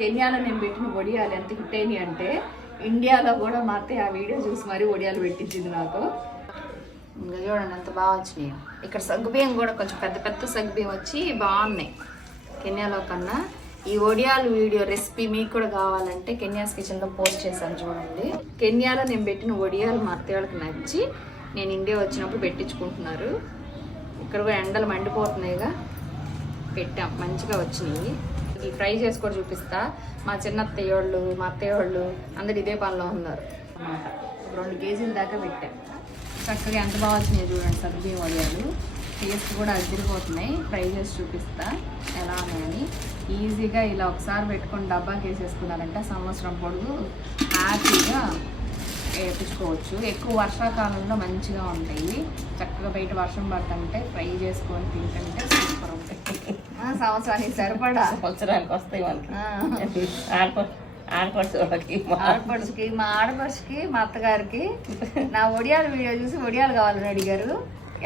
కెన్యాలో నేను పెట్టిన వడియాలు ఎంత హిట్ అయినాయి అంటే ఇండియాలో కూడా మా అత్తయ్య ఆ వీడియో చూసి మరీ వడియాలు పెట్టించింది నాకు. ఇంకా చూడండి ఎంత బాగా వచ్చినాయి. ఇక్కడ సగ్గుబియ్యం కూడా కొంచెం పెద్ద పెద్ద సగ్గుబియ్యం వచ్చి బాగున్నాయి కెన్యాలో కన్నా. ఈ వడియాలు వీడియో రెసిపీ మీకు కూడా కావాలంటే కెన్యాస్ కిచెన్లో పోస్ట్ చేశాను చూడండి. కెన్యాలో నేను పెట్టిన వడియాలు మా అత్తయ్య వాళ్ళకి నచ్చి నేను ఇండియా వచ్చినప్పుడు పెట్టించుకుంటున్నారు. ఇక్కడ కూడా ఎండలు మండిపోతున్నాయిగా, పెట్టాం మంచిగా వచ్చినాయి. ఈ ఫ్రై చేసి కూడా చూపిస్తా. మా చిన్న అత్తయ్య వాళ్ళు మా అత్తయ్య వాళ్ళు అందరు ఇదే పనిలో ఉన్నారు అన్నమాట. 2 కేజీల దాకా పెట్టాం. చక్కగా ఎంత బాగా వచ్చినాయి చూడండి సగ్గుబియ్యం వడియాలు. టేస్ట్ కూడా అదిరిపోతున్నాయి. ఫ్రై చేసి చూపిస్తా ఎలా ఉన్నాయని. ఈజీగా ఇలా ఒకసారి పెట్టుకొని డబ్బాకి వేసేసుకున్నారంటే సంవత్సరం పొడుగు హ్యాపీగా వేపించుకోవచ్చు. ఎక్కువ వర్షాకాలంలో మంచిగా ఉంటాయి. చక్కగా బయట వర్షం పడుతుంటే ఫ్రై చేసుకొని తింటుంటే సూపర్ ఉంటాయి. సంవత్సరానికి సరిపడా సంవత్సరానికి వస్తాయి వాళ్ళకి. ఆడపడుచుకి మా ఆడపడుచుకి మా అత్తగారికి నా ఒడియాల వీడియో చూసి ఒడియాలు కావాలని అడిగారు.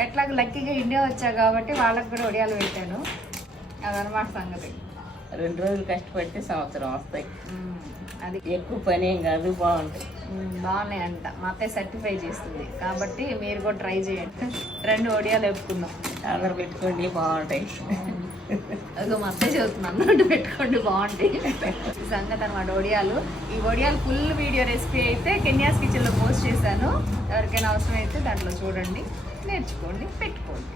ఎట్లాగ లక్కీగా ఇండియా వచ్చా కాబట్టి వాళ్ళకి కూడా ఒడియాలు పెట్టాను. అదనమాట సంగతి. 2 రోజులు కష్టపడితే సంవత్సరం వస్తాయి. అది ఎక్కువ పని ఏం కాదు, బాగుంటాయి. బాగున్నాయి అంట. మా అత్తయ్య సర్టిఫై చేస్తుంది కాబట్టి మీరు కూడా ట్రై చేయండి. 2 ఒడియాలు వేపుకున్నాం. అందరు పెట్టుకోండి, బాగుంటాయి. అదిగో మా అత్తయ్య చదువుతున్నాను అన్నట్టు పెట్టుకోండి, బాగుంటాయి ఈ సంగతి అనమాట. ఒడియాలు ఈ ఒడియాలు ఫుల్ వీడియో రెసిపీ అయితే కెన్యాస్ కిచెన్లో పోస్ట్ చేశాను. ఎవరికైనా అవసరం అయితే దాంట్లో చూడండి, నేర్చుకోండి, పెట్టుకోండి,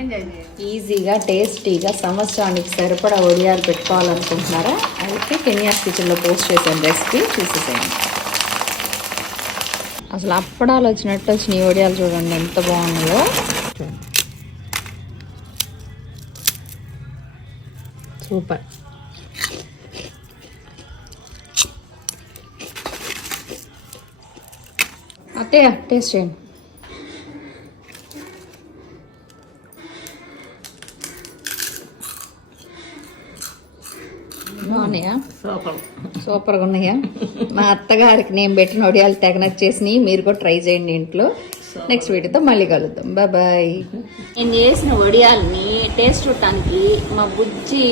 ఎంజాయ్ చేయండి. ఈజీగా టేస్టీగా సంవత్సరానికి సరిపడా ఒడియాలు పెట్టుకోవాలనుకుంటున్నారా? అయితే కెన్యాస్ కిచెన్లో పోస్ట్ చేశాను రెసిపీ, చూసేసేయండి. అసలు అప్పడాలు వచ్చినట్టు వచ్చిన ఈ వడియాలు చూడండి ఎంత బాగున్నాయో. సూపర్. అత్తయ్య టేస్ట్ చేయండి. బాగున్నాయా? సూపర్గా ఉన్నాయా? మా అత్తగారికి నేను పెట్టిన వడియాలు తెగ నచ్చేసినాయి. మీరు కూడా ట్రై చేయండి ఇంట్లో. నెక్స్ట్ వీడియోతో మళ్ళీ కలుద్దాం. బాయ్. నేను చేసిన వడియాలని టేస్ట్ చూడటానికి మా బుజ్జి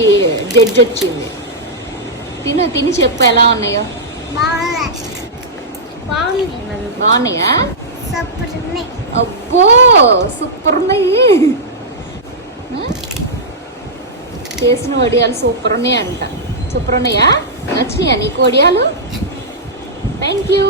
జడ్జి వచ్చింది. తిని చెప్పు ఎలా ఉన్నాయో. బాగున్నాయా? అబ్బో సూపర్ ఉన్నాయి. చేసిన వడియాలు సూపర్ ఉన్నాయి అంట. సూపర్ ఉన్నాయా? నచ్చినాయా నీకు వడియాలు? Thank you.